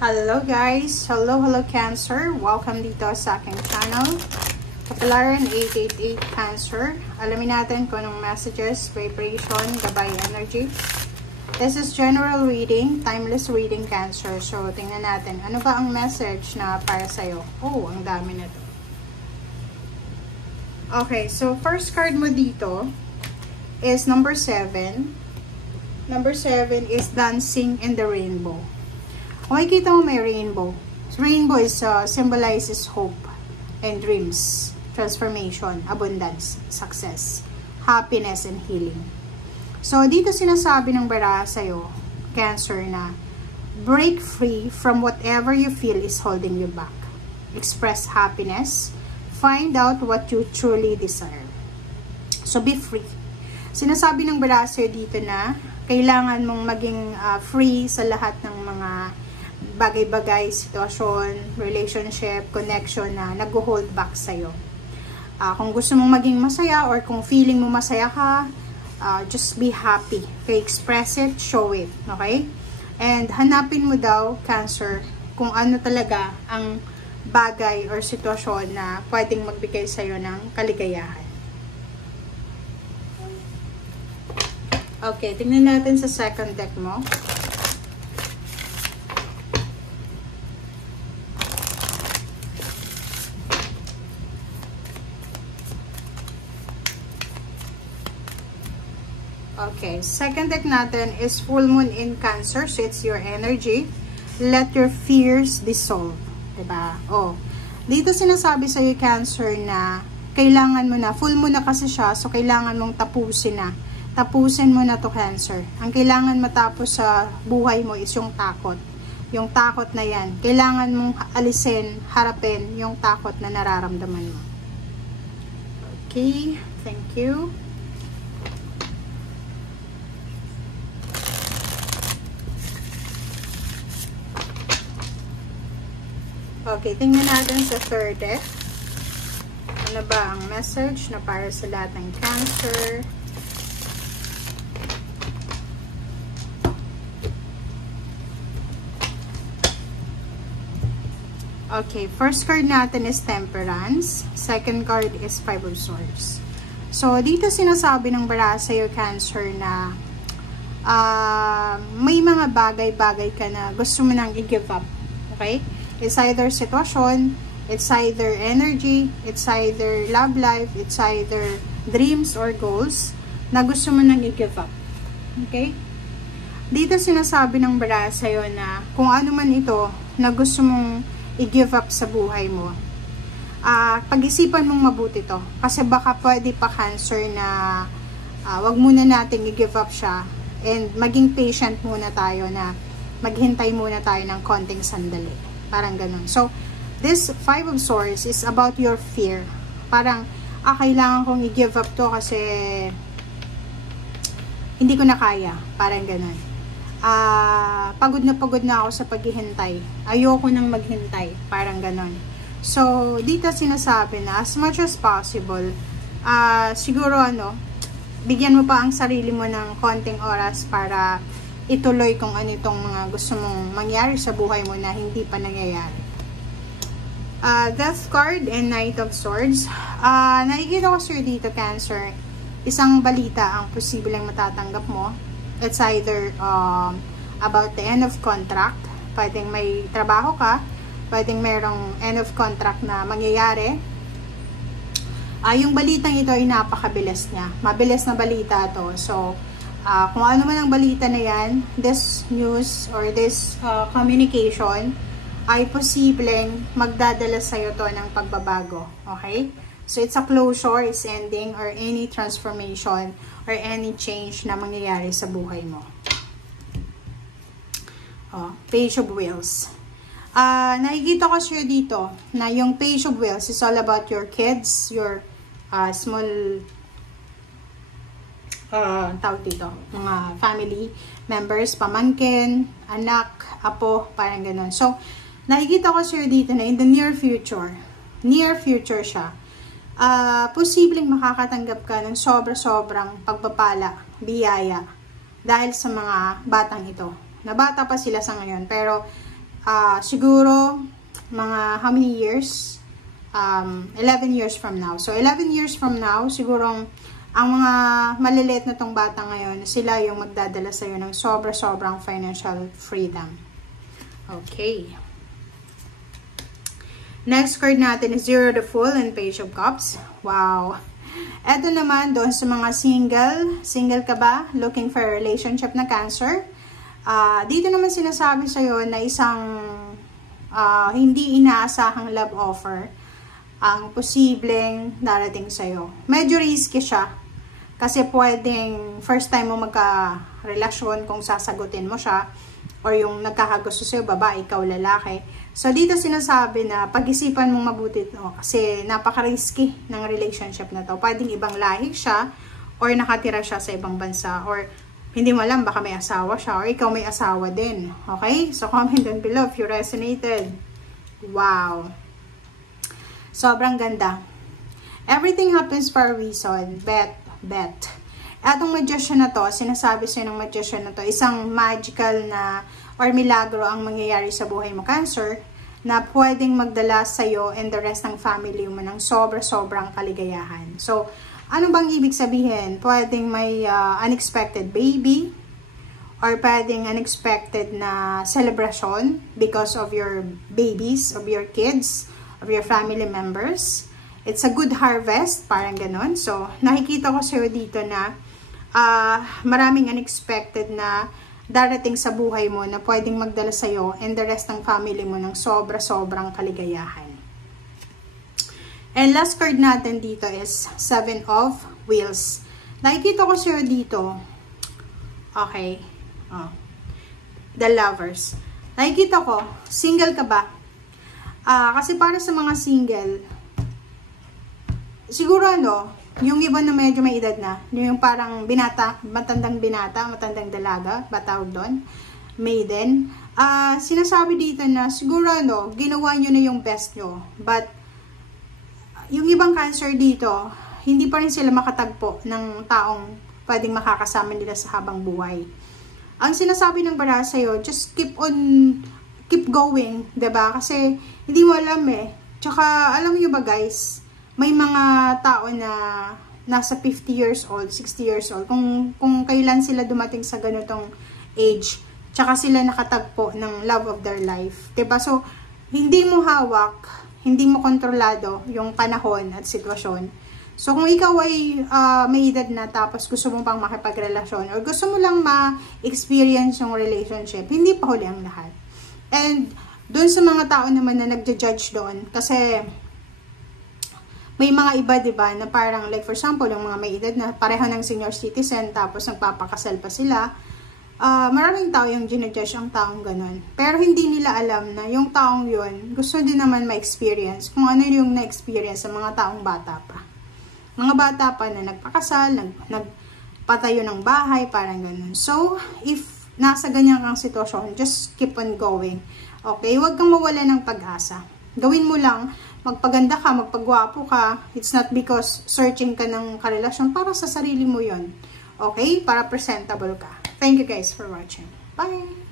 Hello guys! Hello Cancer! Welcome dito sa aking channel. Kapalaran 888 Cancer. Alamin natin kung anong messages, vibration, gabay energy. This is general reading, timeless reading Cancer. So, tingnan natin. Ano ba ang message na para sa'yo? Oh, ang dami na to. Okay, so first card mo dito is number 7. Number 7 is Dancing in the Rainbow. Kung makikita mo may rainbow. So, rainbow is symbolizes hope and dreams, transformation, abundance, success, happiness, and healing. So, dito sinasabi ng bara sa'yo, Cancer, na break free from whatever you feel is holding you back. Express happiness. Find out what you truly desire. So, be free. Sinasabi ng bara sa'yo dito na kailangan mong maging free sa lahat ng mga bagay-bagay, sitwasyon, relationship, connection na nag-hold back sa'yo. Kung gusto mong maging masaya or kung feeling mo masaya ka, just be happy. Okay? Express it, show it. Okay? And hanapin mo daw, Cancer, kung ano talaga ang bagay or sitwasyon na pwedeng magbigay sa'yo ng kaligayahan. Okay, tingnan natin sa second deck mo. Okay, second deck natin is Full Moon in Cancer. So, it's your energy. Let your fears dissolve. Diba? Oh, dito sinasabi sa'yo, Cancer, na kailangan mo na. Full moon na kasi siya. So, kailangan mong tapusin na. Tapusin mo na to, Cancer. Ang kailangan matapos sa buhay mo is yung takot. Yung takot na yan. Kailangan mong alisin, harapin yung takot na nararamdaman mo. Okay, thank you. Okay, tingnan natin sa third deck. Ano ba ang message na para sa lahat ng Cancer? Okay, first card natin is Temperance. Second card is Five of Swords. So, dito sinasabi ng bara sa'yo, Cancer, na may mga bagay-bagay ka na gusto mo nang i-give up. Okay? It's either sitwasyon, it's either energy, it's either love life, it's either dreams or goals na gusto mo nang i-give up. Okay? Dito sinasabi ng bara sa'yo na kung ano man ito na gusto mong i-give up sa buhay mo, pag-isipan mong mabuti to. Kasi baka pwede pa, Cancer, na wag muna natin i-give up siya and maging patient muna tayo, na maghintay muna tayo ng konting sandali. Parang ganun. So, this Five of Swords is about your fear. Parang, kailangan kong i-give up to kasi hindi ko na kaya. Parang ganun. Pagod na ako sa paghihintay. Ayoko nang maghintay. Parang ganun. So, dito sinasabi na as much as possible, siguro bigyan mo pa ang sarili mo ng konting oras para ituloy kung ano itong mga gusto mong mangyari sa buhay mo na hindi pa nangyayari. Death card and Knight of Swords. Nakikita ko sir dito, Cancer, isang balita ang posibleng matatanggap mo. It's either about the end of contract. Pwedeng may trabaho ka. Pwedeng mayroong end of contract na mangyayari. Yung balitang ito ay napakabilis niya. Mabilis na balita to. So, kung ano man ang balita na yan, this news or this communication ay posibleng magdadala sa'yo to ng pagbabago. Okay? So, it's a closure, it's ending, or any transformation or any change na mangyayari sa buhay mo. Page of Wheels. Nakikita ko siya dito na yung Page of Wheels is all about your kids, your small tawag dito, mga family members, pamangkin, anak, apo, parang ganun. So, nakikita ko sir dito na in the near future siya, posibleng makakatanggap ka ng sobra-sobrang pagpapala, biyaya, dahil sa mga batang ito. Na bata pa sila sa ngayon, pero siguro, mga how many years? 11 years from now. So, 11 years from now, siguro, ang mga maliliit na tong bata ngayon, sila yung magdadala sa'yo ng sobra-sobrang financial freedom. Okay. Next card natin is Zero the Fool and Page of Cups. Wow. Eto naman, doon sa mga single. Single ka ba? Looking for a relationship na Cancer? Dito naman sinasabi sa'yo na isang hindi inaasahang love offer ang posibleng darating sa'yo. Medyo risky siya. Kasi pwedeng first time mo magka-relasyon kung sasagutin mo siya or yung nagkakagusto sa'yo, babae, ikaw lalaki. So, dito sinasabi na pag-isipan mong mabuti ito kasi napaka-risky ng relationship na to. Pwedeng ibang lahi siya or nakatira siya sa ibang bansa or hindi mo alam, baka may asawa siya or ikaw may asawa din. Okay? So, comment down below if you resonated. Wow! Sobrang ganda. Everything happens for a reason. Bet. Etong magician na to, sinasabi sa'yo ng magician na to, isang magical na or milagro ang mangyayari sa buhay mo, Cancer, na pwedeng magdala sa'yo and the rest ng family mo ng sobrang kaligayahan. So, ano bang ibig sabihin? Pwedeng may unexpected baby or pwedeng unexpected na celebration because of your babies, of your kids, of your family members. It's a good harvest, parang ganon. So, nakikita ko sa'yo dito na maraming unexpected na darating sa buhay mo na pwedeng magdala sa'yo and the rest ng family mo ng sobrang kaligayahan. And last card natin dito is Seven of Wheels. Nakikita ko sa'yo dito. Okay. The Lovers. Nakikita ko, single ka ba? Kasi para sa mga single, siguro yung iba na medyo may edad na, yung parang binata, matandang dalaga, ba tawag doon? Maiden. Sinasabi dito na siguro ginawa nyo na yung best nyo. But, yung ibang Cancer dito, hindi pa rin sila makatagpo ng taong pwedeng makakasama nila sa habang buhay. Ang sinasabi ng bara sa'yo, just keep going, diba? Kasi, hindi mo alam Tsaka, alam nyo ba guys, may mga tao na nasa 50 years old, 60 years old, kung kailan sila dumating sa ganitong age, tsaka sila nakatagpo ng love of their life. Diba? So, hindi mo hawak, hindi mo kontrolado yung panahon at sitwasyon. So, kung ikaw ay may edad na tapos gusto mo pang makipagrelasyon or gusto mo lang ma-experience yung relationship, hindi pa huli ang lahat. And, doon sa mga tao naman na nagja-judge doon, kasi may mga iba, diba, na parang, like for example, yung mga may edad na pareho ng senior citizen, tapos nagpapakasal pa sila, maraming tao yung ginajudge ang taong ganun. Pero hindi nila alam na yung taong yun, gusto din naman ma-experience kung ano yung na-experience sa mga taong bata pa. Mga bata pa na nagpakasal, nagpatayo ng bahay, parang ganun. So, if nasa ganyan kang sitwasyon, just keep on going. Okay? Huwag kang mawala ng pag-asa. Gawin mo lang, magpaganda ka, magpagwapo ka. It's not because searching ka ng karelasyon, para sa sarili mo yon. Okay? Para presentable ka. Thank you guys for watching. Bye!